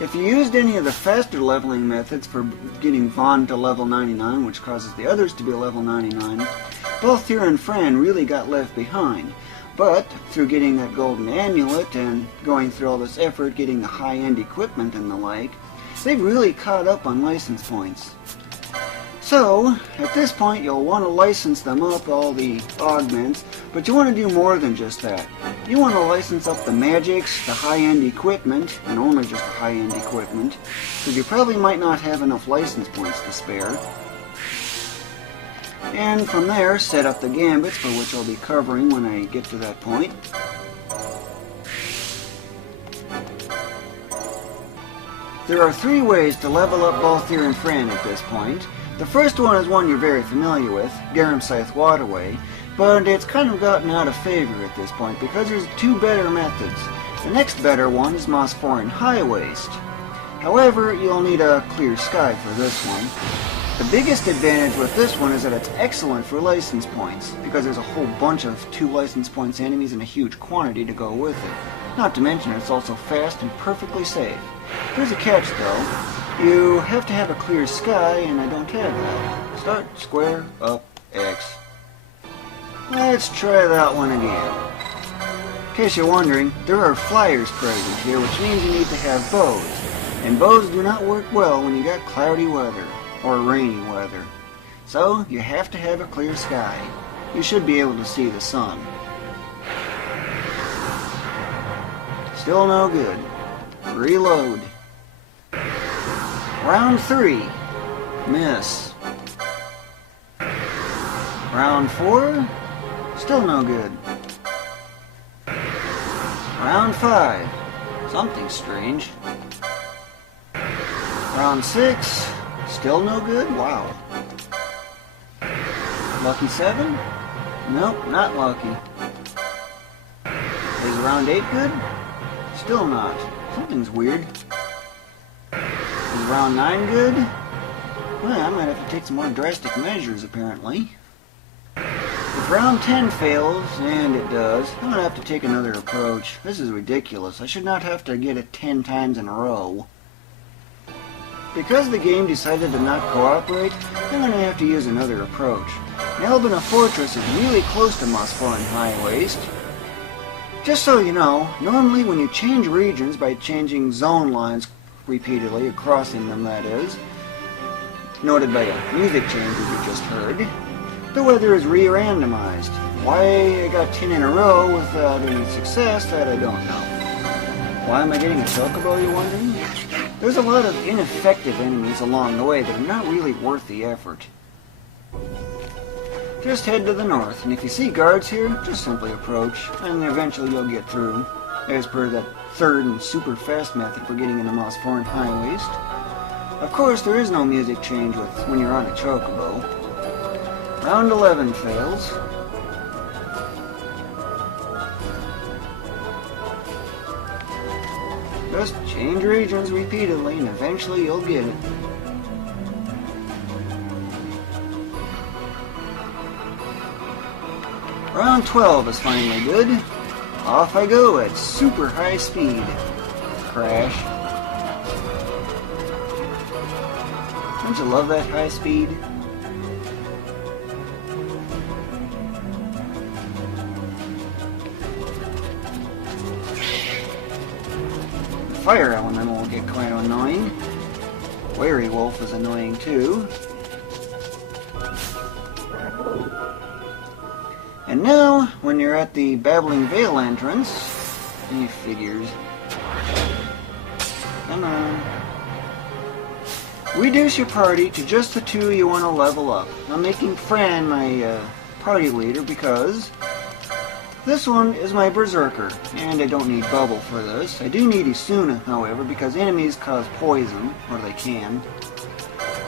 If you used any of the faster leveling methods for getting Vaughn to level 99, which causes the others to be level 99, Balthier and Fran really got left behind. But through getting that golden amulet and going through all this effort getting the high-end equipment and the like, they've really caught up on license points. So, at this point you'll want to license them up, all the augments, but you want to do more than just that. You want to license up the magicks, the high-end equipment, and only just the high-end equipment, because you probably might not have enough license points to spare. And from there, set up the gambits, for which I'll be covering when I get to that point. There are 3 ways to level up Balthier and Fran at this point. The first one is one you're very familiar with, Garamscythe Waterway, but it's kind of gotten out of favor at this point because there's 2 better methods. The next better one is Mosphoran Highwaste. However, you'll need a clear sky for this one. The biggest advantage with this one is that it's excellent for license points, because there's a whole bunch of 2 license points enemies and a huge quantity to go with it. Not to mention it's also fast and perfectly safe. There's a catch though. You have to have a clear sky, and I don't have that. Start square, up, X. Let's try that one again. In case you're wondering, there are fliers present here, which means you need to have bows. And bows do not work well when you got cloudy weather, or rainy weather. So, you have to have a clear sky. You should be able to see the sun. Still no good. Reload. Round 3. Miss. Round 4. Still no good. Round 5. Something strange. Round 6. Still no good? Wow. Lucky 7? Nope, not lucky. Is round 8 good? Still not. Something's weird. Is round 9 good? Well, I might have to take some more drastic measures, apparently. If round 10 fails, and it does, I'm going to have to take another approach. This is ridiculous. I should not have to get it 10 times in a row. Because the game decided to not cooperate, I'm going to have to use another approach. Albina Fortress is really close to Mosphoran Highwaste. Just so you know, normally when you change regions by changing zone lines repeatedly, or crossing them that is, noted by a music change as you just heard, the weather is re-randomized. Why I got 10 in a row without any success, that I don't know. Why am I getting a chocobo, you're wondering? There's a lot of ineffective enemies along the way that are not really worth the effort. Just head to the north, and if you see guards here, just simply approach, and eventually you'll get through, as per that 3rd and super fast method for getting into Mosphoran Highwaste. Of course, there is no music change when you're on a chocobo. Round 11 fails. Just change regions repeatedly, and eventually you'll get it. Round 12 is finally good. Off I go at super high speed. Crash. Don't you love that high speed? The fire element will get quite annoying. Wary Wolf is annoying too. And now, when you're at the Babbling Vale entrance, he figures. Come on. Reduce your party to just the 2 you want to level up. I'm making Fran my party leader because this one is my berserker, and I don't need bubble for this. I do need Isuna, however, because enemies cause poison, or they can.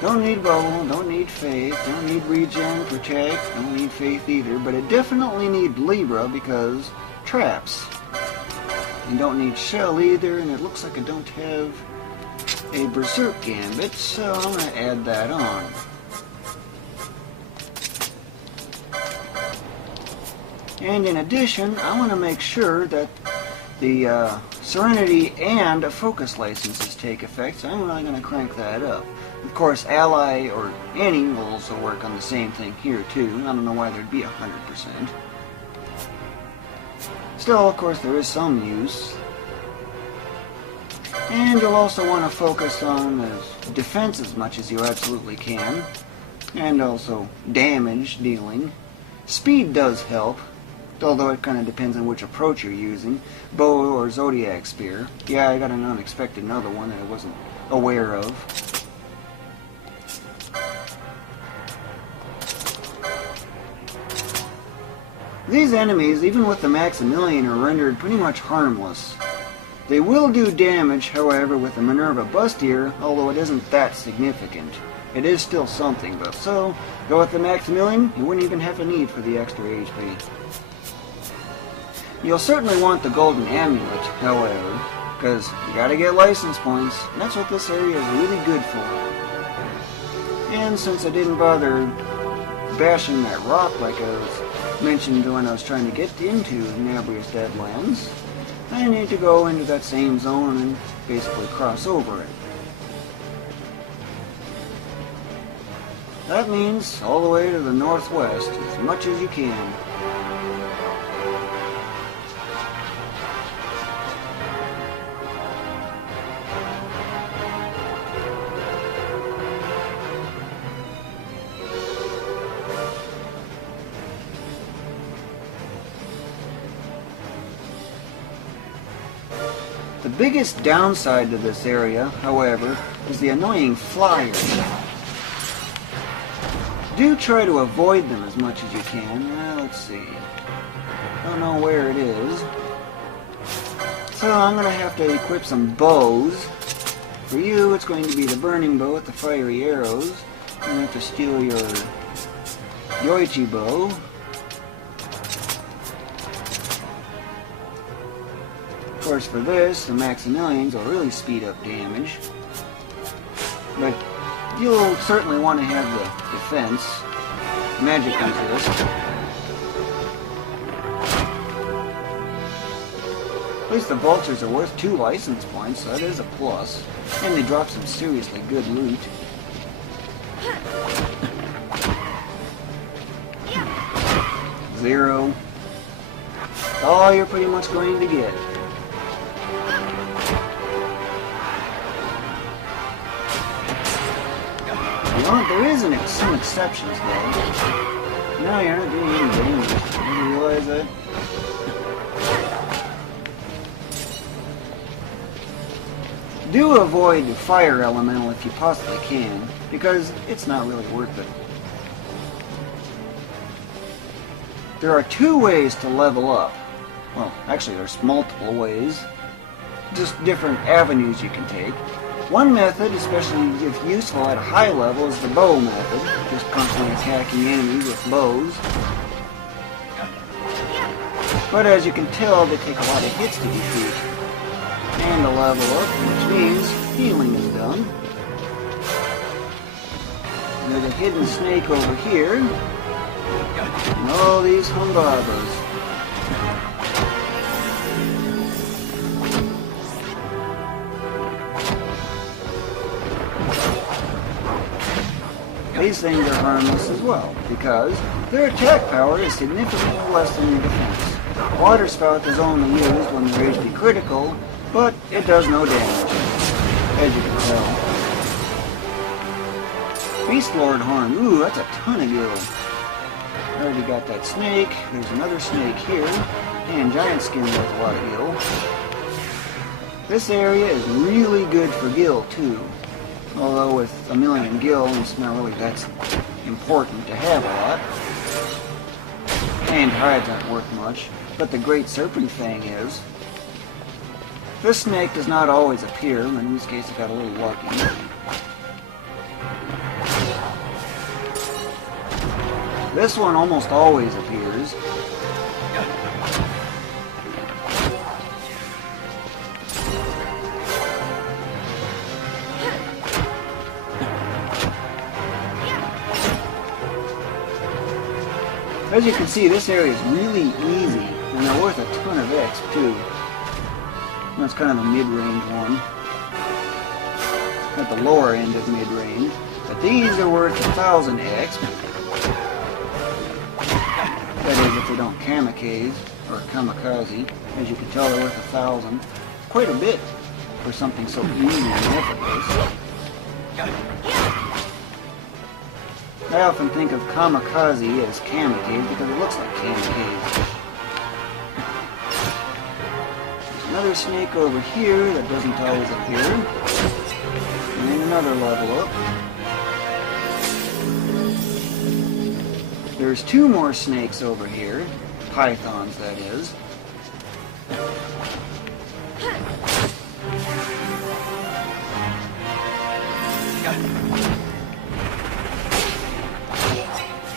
Don't need bubble, don't need faith, don't need regen, protect, don't need faith either, but I definitely need Libra because traps. And don't need shell either, and it looks like I don't have a berserk gambit, so I'm going to add that on. And in addition, I want to make sure that the Serenity and focus licenses take effect, so I'm really going to crank that up. Of course, ally or any will also work on the same thing here too. I don't know why there'd be 100%. Still, of course, there is some use. And you'll also want to focus on defense as much as you absolutely can. And also damage dealing. Speed does help, although it kind of depends on which approach you're using. Bow or zodiac spear. Yeah, I got an unexpected another one that I wasn't aware of. These enemies, even with the maximillian, are rendered pretty much harmless. They will do damage, however, with the Minerva Bustier, although it isn't that significant. It is still something, but so, go with the maximillian, you wouldn't even have a need for the extra HP. You'll certainly want the golden amulet, however, because you gotta get license points, and that's what this area is really good for. And since I didn't bother bashing that rock like I was mentioned when I was trying to get into Nabreus Deadlands, I need to go into that same zone and basically cross over it. That means all the way to the northwest, as much as you can. The biggest downside to this area, however, is the annoying fliers. Do try to avoid them as much as you can. Let's see. Don't know where it is. So I'm going to have to equip some bows. For you, it's going to be the burning bow with the fiery arrows. I'm going to have to steal your Yoichi bow. Of course, for this, the maximillians will really speed up damage. But you'll certainly want to have the defense. Magic into this. At least the vultures are worth 2 license points, so that is a plus. And they drop some seriously good loot. Zero. That's all you're pretty much going to get. There is some exceptions, though. No, you're not doing any damage. Did you realize that? Do avoid the fire elemental if you possibly can, because it's not really worth it. There are 2 ways to level up. Well, actually there's multiple ways. Just different avenues you can take. One method, especially if useful at a high level, is the bow method, just constantly attacking enemies with bows. But as you can tell, they take a lot of hits to defeat. And to level up, which means healing is done. There's a hidden snake over here. And all these humbabas. These things are harmless as well, because their attack power is significantly less than your defense. Water Spout is only used when they're HP critical, but it does no damage, as you can tell. Beast Lord Horn, ooh, that's a ton of gil. I already got that snake, there's another snake here, and giant skin with a lot of gil. This area is really good for gil too. Although with 1,000,000 gil, it's not really that important to have a lot. And hides aren't worth much, but the Great Serpent Fang is. This snake does not always appear, in this case I got a little lucky. This one almost always appears. As you can see, this area is really easy, and they're worth a ton of X, too. That's kind of a mid-range one. At the lower end of mid-range. But these are worth 1,000 exp. That is, if they don't kamikaze, or kamikaze. As you can tell, they're worth 1,000. Quite a bit for something so easy and effortless. I often think of kamikaze as kamikaze because it looks like kamikaze. There's another snake over here that doesn't always appear. And then another level up. There's 2 more snakes over here. Pythons, that is.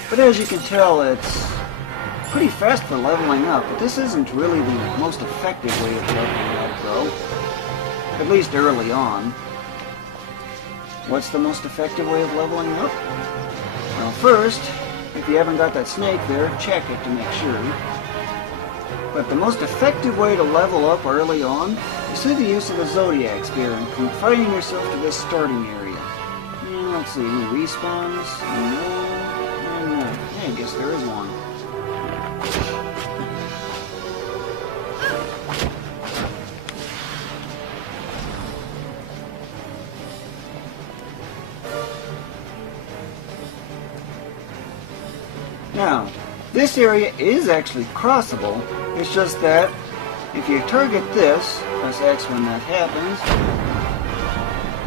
But as you can tell, it's pretty fast for leveling up, but this isn't really the most effective way of leveling up, though. At least early on. What's the most effective way of leveling up? Well, first, if you haven't got that snake there, check it to make sure. But the most effective way to level up early on is through the use of the zodiac spear and confining yourself to this starting area. Let's see, any respawns? No. I guess there is one. Now, this area is actually crossable. It's just that if you target this, press X when that happens,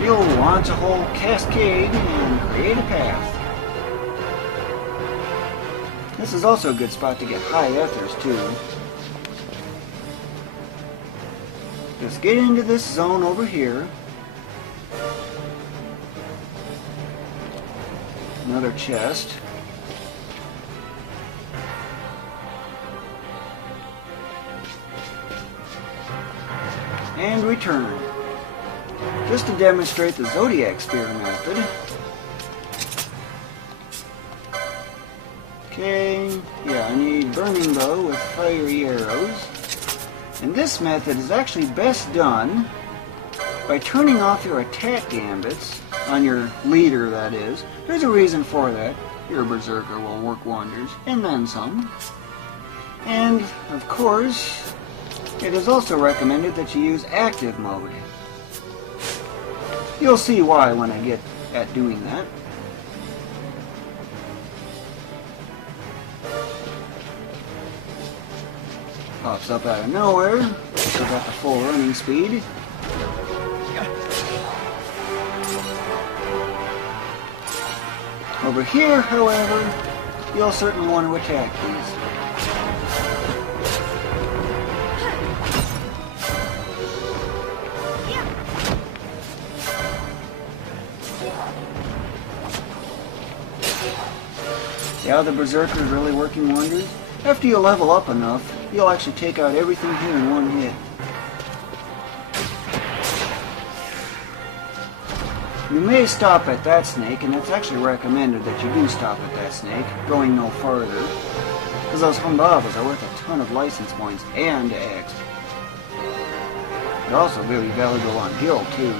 you'll launch a whole cascade and create a path. This is also a good spot to get high ethers too. Just get into this zone over here. Another chest. And return. Just to demonstrate the zodiac spear method. Okay, yeah, I need burning bow with fiery arrows. And this method is actually best done by turning off your attack gambits on your leader, that is. There's a reason for that. Your berserker will work wonders, and then some. And, of course, it is also recommended that you use active mode. You'll see why when I get at doing that. Pops up out of nowhere. Still got the full running speed. Over here, however, you'll certainly want to attack these. See how the berserker is really working wonders? After you level up enough, you'll actually take out everything here in one hit. You may stop at that snake, and it's actually recommended that you do stop at that snake, going no farther. Because those humbabas are worth a ton of license points and X. They're also very valuable on hill, too.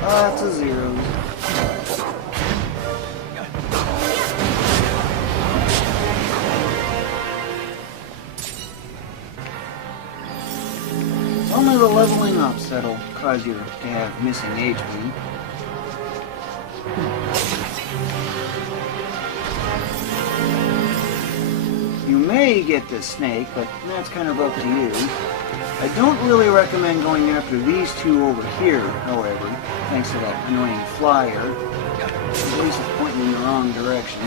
Lots of zeros. It's only the leveling ups that'll cause you to have missing HP. may get this snake, but that's kind of up to you. I don't really recommend going after these two over here, however, thanks to that annoying flyer. At least it's pointing in the wrong direction.